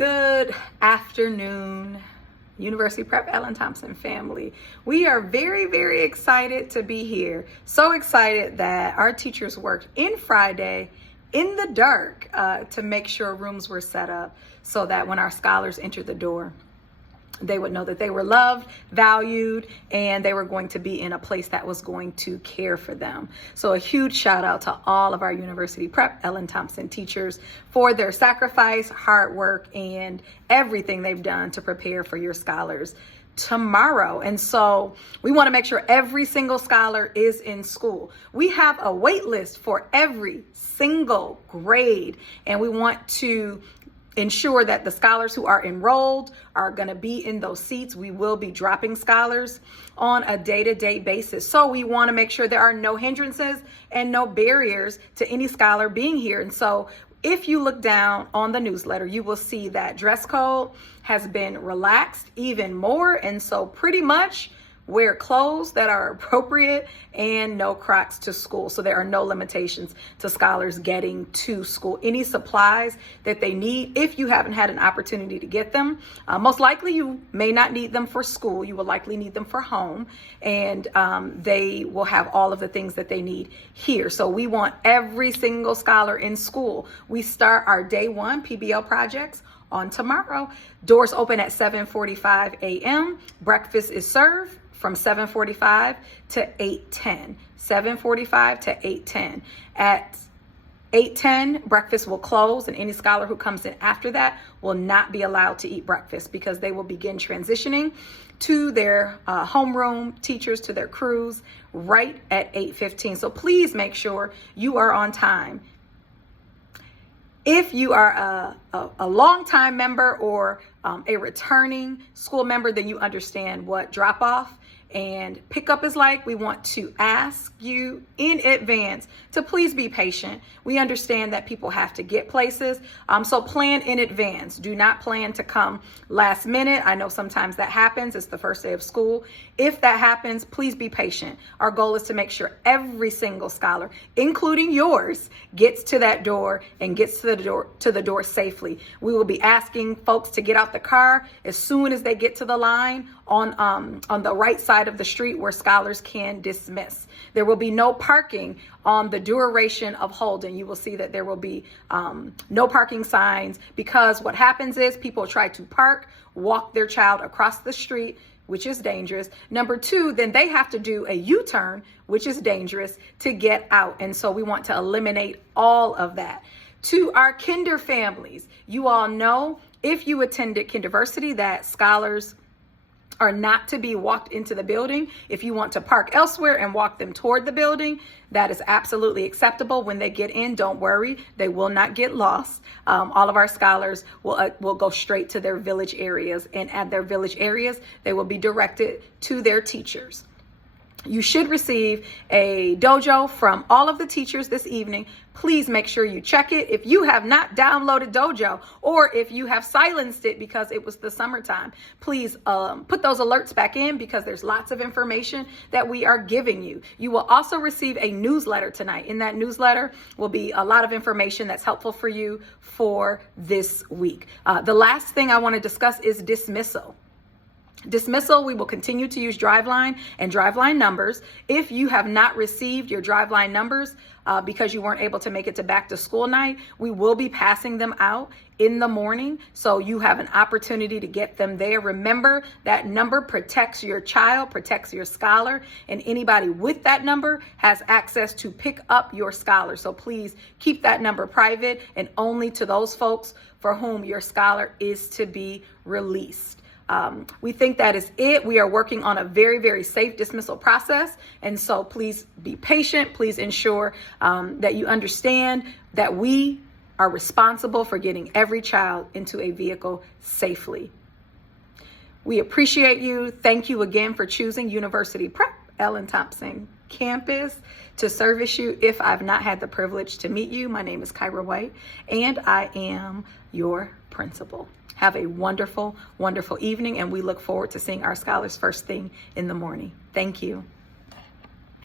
Good afternoon, University Prep Ellen Thompson family. We are very, very excited to be here. So excited that our teachers worked in Friday in the dark to make sure rooms were set up so that when our scholars entered the door, they would know that they were loved, valued, and they were going to be in a place that was going to care for them. So a huge shout out to all of our University Prep Ellen Thompson teachers for their sacrifice, hard work, and everything they've done to prepare for your scholars tomorrow. And so we want to make sure every single scholar is in school. We have a wait list for every single grade, and we want to ensure that the scholars who are enrolled are going to be in those seats. We will be dropping scholars on a day-to-day basis. So we want to make sure there are no hindrances and no barriers to any scholar being here. And so if you look down on the newsletter, you will see that dress code has been relaxed even more. And so pretty much wear clothes that are appropriate and no Crocs to school. So there are no limitations to scholars getting to school. Any supplies that they need, if you haven't had an opportunity to get them, most likely you may not need them for school. You will likely need them for home, and they will have all of the things that they need here. So we want every single scholar in school. We start our day one PBL projects on tomorrow. Doors open at 7:45 a.m. Breakfast is served from 7:45 to 8:10. 7:45 to 8:10. At 8:10, breakfast will close, and any scholar who comes in after that will not be allowed to eat breakfast because they will begin transitioning to their homeroom teachers, to their crews, right at 8:15. So please make sure you are on time. If you are a longtime member or a returning school member, then you understand what drop-off and pickup is like. We want to ask you in advance to please be patient. We understand that people have to get places, so plan in advance. Do not plan to come last minute. I know sometimes that happens. It's the first day of school. If that happens, please be patient. Our goal is to make sure every single scholar, including yours, gets to that door and gets to the door safely. We will be asking folks to get out the car as soon as they get to the line on the right side of the street where scholars can dismiss. There will be no parking on the duration of holding. You will see that there will be no parking signs, because what happens is people try to park, walk their child across the street, which is dangerous. Number two, then they have to do a U-turn, which is dangerous, to get out. And so we want to eliminate all of that. To our kinder families, you all know, if you attended Kinderversity, that scholars are not to be walked into the building. If you want to park elsewhere and walk them toward the building, that is absolutely acceptable. When they get in, don't worry, they will not get lost. All of our scholars will go straight to their village areas, and at their village areas, they will be directed to their teachers. You should receive a dojo from all of the teachers this evening. Please make sure you check it. If you have not downloaded dojo, or if you have silenced it because it was the summertime, please put those alerts back in, because there's lots of information that we are giving you. You will also receive a newsletter tonight. In that newsletter will be a lot of information that's helpful for you for this week. The last thing I want to discuss is dismissal. Dismissal, we will continue to use Driveline and Driveline numbers. If you have not received your Driveline numbers because you weren't able to make it to back to school night, we will be passing them out in the morning, so you have an opportunity to get them there. Remember, that number protects your child, protects your scholar, and anybody with that number has access to pick up your scholar. So please keep that number private and only to those folks for whom your scholar is to be released. We think that is it. We are working on a very, very safe dismissal process. And so please be patient. Please ensure that you understand that we are responsible for getting every child into a vehicle safely. We appreciate you. Thank you again for choosing University Prep Ellen Thompson campus to service you. If I've not had the privilege to meet you, my name is Kyra White, and I am your principal. Have a wonderful, wonderful evening, and we look forward to seeing our scholars first thing in the morning. Thank you.